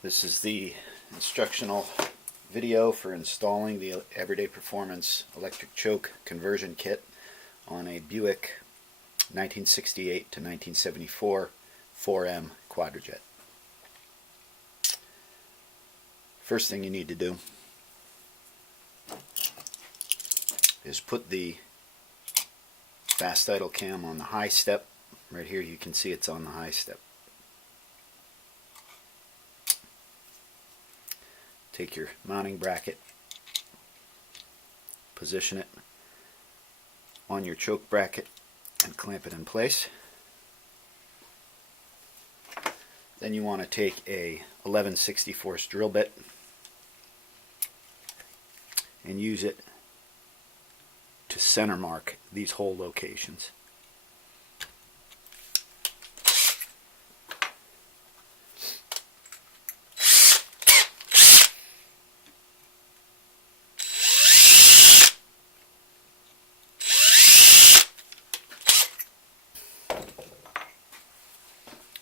This is the instructional video for installing the Everyday Performance electric choke conversion kit on a Buick 1968 to 1974 4M Quadrajet. First thing you need to do is put the fast idle cam on the high step. Right here you can see it's on the high step. Take your mounting bracket, position it on your choke bracket and clamp it in place. Then you want to take a 11/64 drill bit and use it to center mark these hole locations.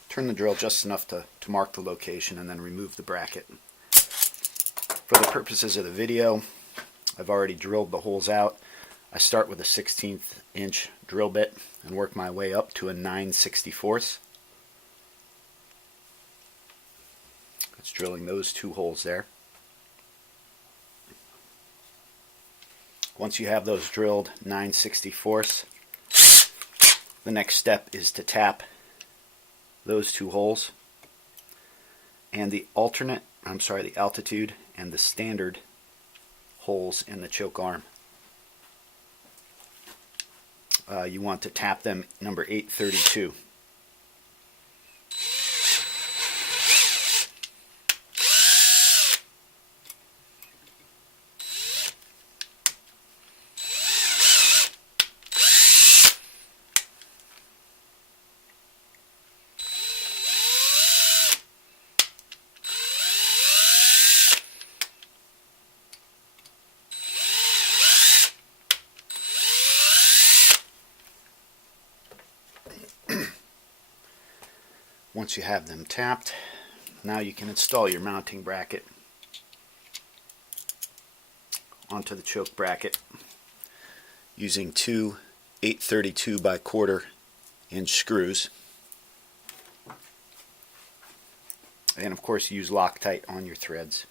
Turn the drill just enough to mark the location and then remove the bracket. For the purposes of the video, I've already drilled the holes out. I start with a 1/16 inch drill bit and work my way up to a 9/64. That's drilling those two holes there. Once you have those drilled 9/64, the next step is to tap those two holes and the altitude and the standard holes in the choke arm. You want to tap them number 832. Once you have them tapped, now you can install your mounting bracket onto the choke bracket using two 832 by 1/4 inch screws, and of course use Loctite on your threads.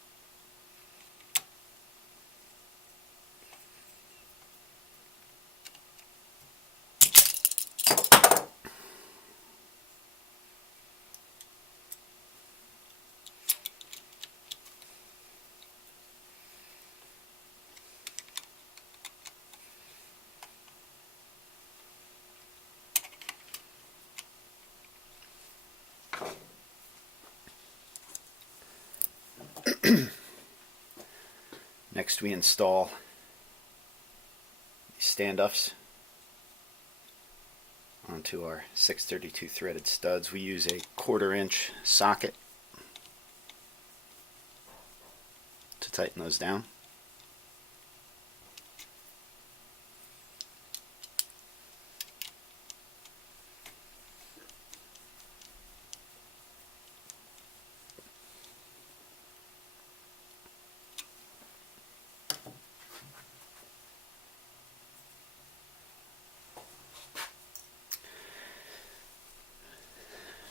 Next we install these standoffs onto our 632 threaded studs. We use a 1/4 inch socket to tighten those down.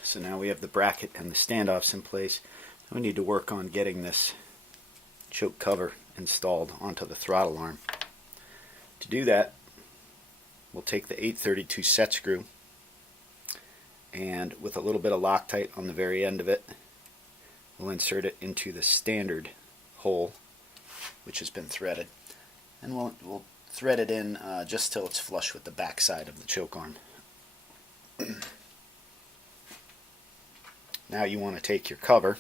So now we have the bracket and the standoffs in place. We need to work on getting this choke cover installed onto the throttle arm. To do that, we'll take the 832 set screw and with a little bit of Loctite on the very end of it, we'll insert it into the standard hole which has been threaded, and we'll thread it in just till it's flush with the back side of the choke arm. Now you want to take your cover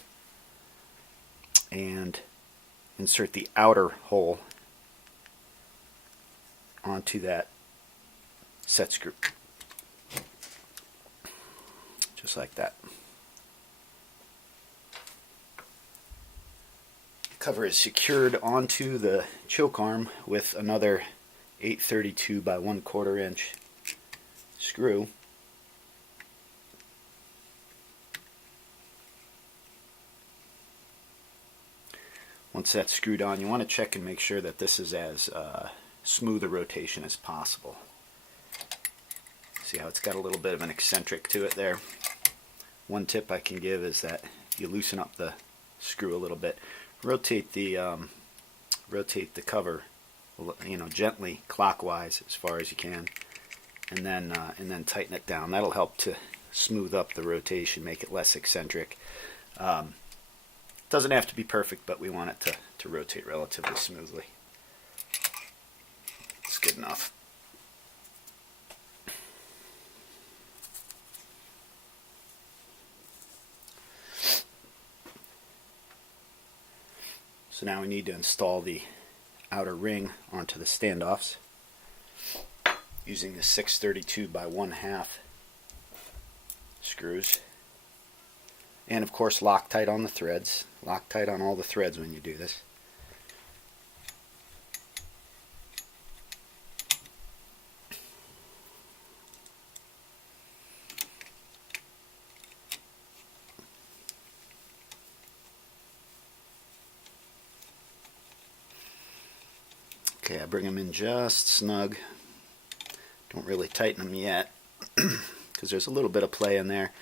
and insert the outer hole onto that set screw, just like that. The cover is secured onto the choke arm with another 832 by 1/4 inch screw. Once that's screwed on, you want to check and make sure that this is as smooth a rotation as possible. See how it's got a little bit of an eccentric to it there? One tip I can give is that you loosen up the screw a little bit. Rotate the cover, gently clockwise as far as you can, and then tighten it down. That'll help to smooth up the rotation, make it less eccentric. Doesn't have to be perfect, but we want it to rotate relatively smoothly. It's good enough. So now we need to install the outer ring onto the standoffs using the 632 by 1/2 screws. And of course Loctite on the threads. Loctite on all the threads when you do this. Okay, I bring them in just snug. Don't really tighten them yet because there's a little bit of play in there.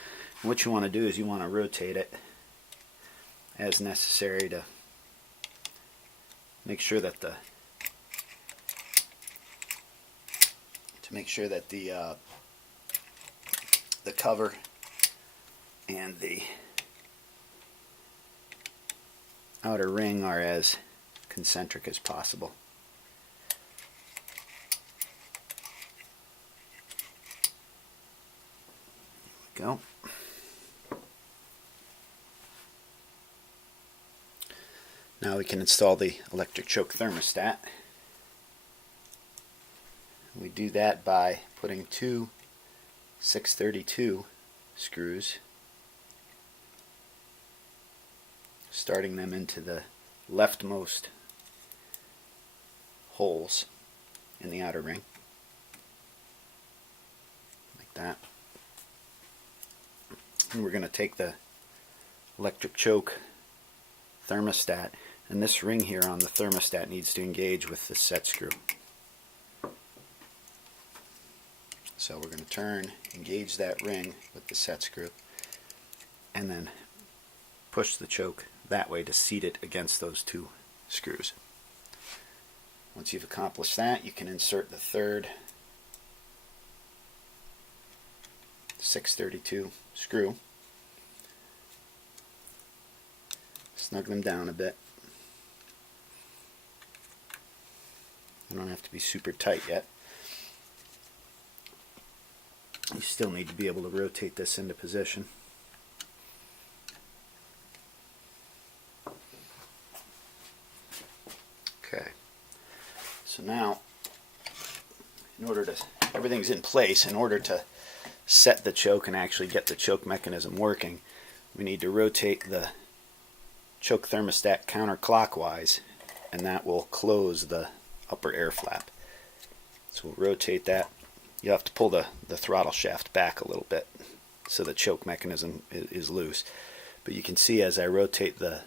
And what you want to do is you want to rotate it as necessary to make sure that the cover and the outer ring are as concentric as possible. Go. Now we can install the electric choke thermostat. We do that by putting two 632 screws, starting them into the leftmost holes in the outer ring, like that. And we're going to take the electric choke thermostat, and this ring here on the thermostat needs to engage with the set screw. So we're going to turn, engage that ring with the set screw, and then push the choke that way to seat it against those two screws. Once you've accomplished that, you can insert the third 632 screw, snug them down a bit. You don't have to be super tight yet. You still need to be able to rotate this into position. Okay, so now everything's in place. In order to set the choke and actually get the choke mechanism working, we need to rotate the choke thermostat counterclockwise, and that will close the upper air flap. So we'll rotate that. You have to pull the throttle shaft back a little bit so the choke mechanism is loose. But you can see as I rotate the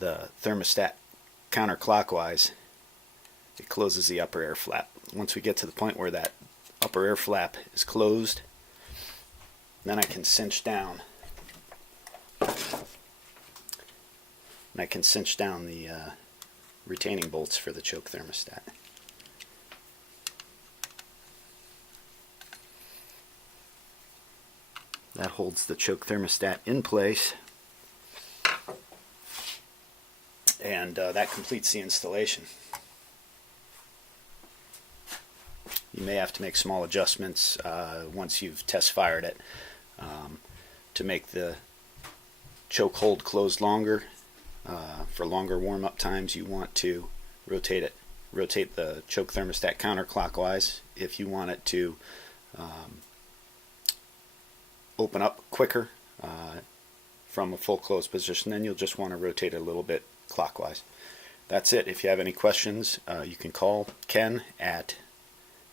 thermostat counterclockwise, it closes the upper air flap. Once we get to the point where that upper air flap is closed, then I can cinch down. And I can cinch down the retaining bolts for the choke thermostat. That holds the choke thermostat in place, and that completes the installation. You may have to make small adjustments once you've test fired it to make the choke hold closed longer. For longer warm-up times, you want to rotate the choke thermostat counterclockwise. If you want it to open up quicker from a full closed position, then you'll just want to rotate it a little bit clockwise. That's it. If you have any questions, you can call Ken at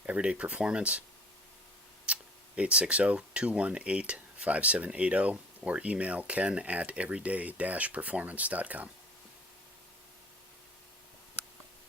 Everyday Performance, 860-218-5780, or email ken at everyday-performance.com.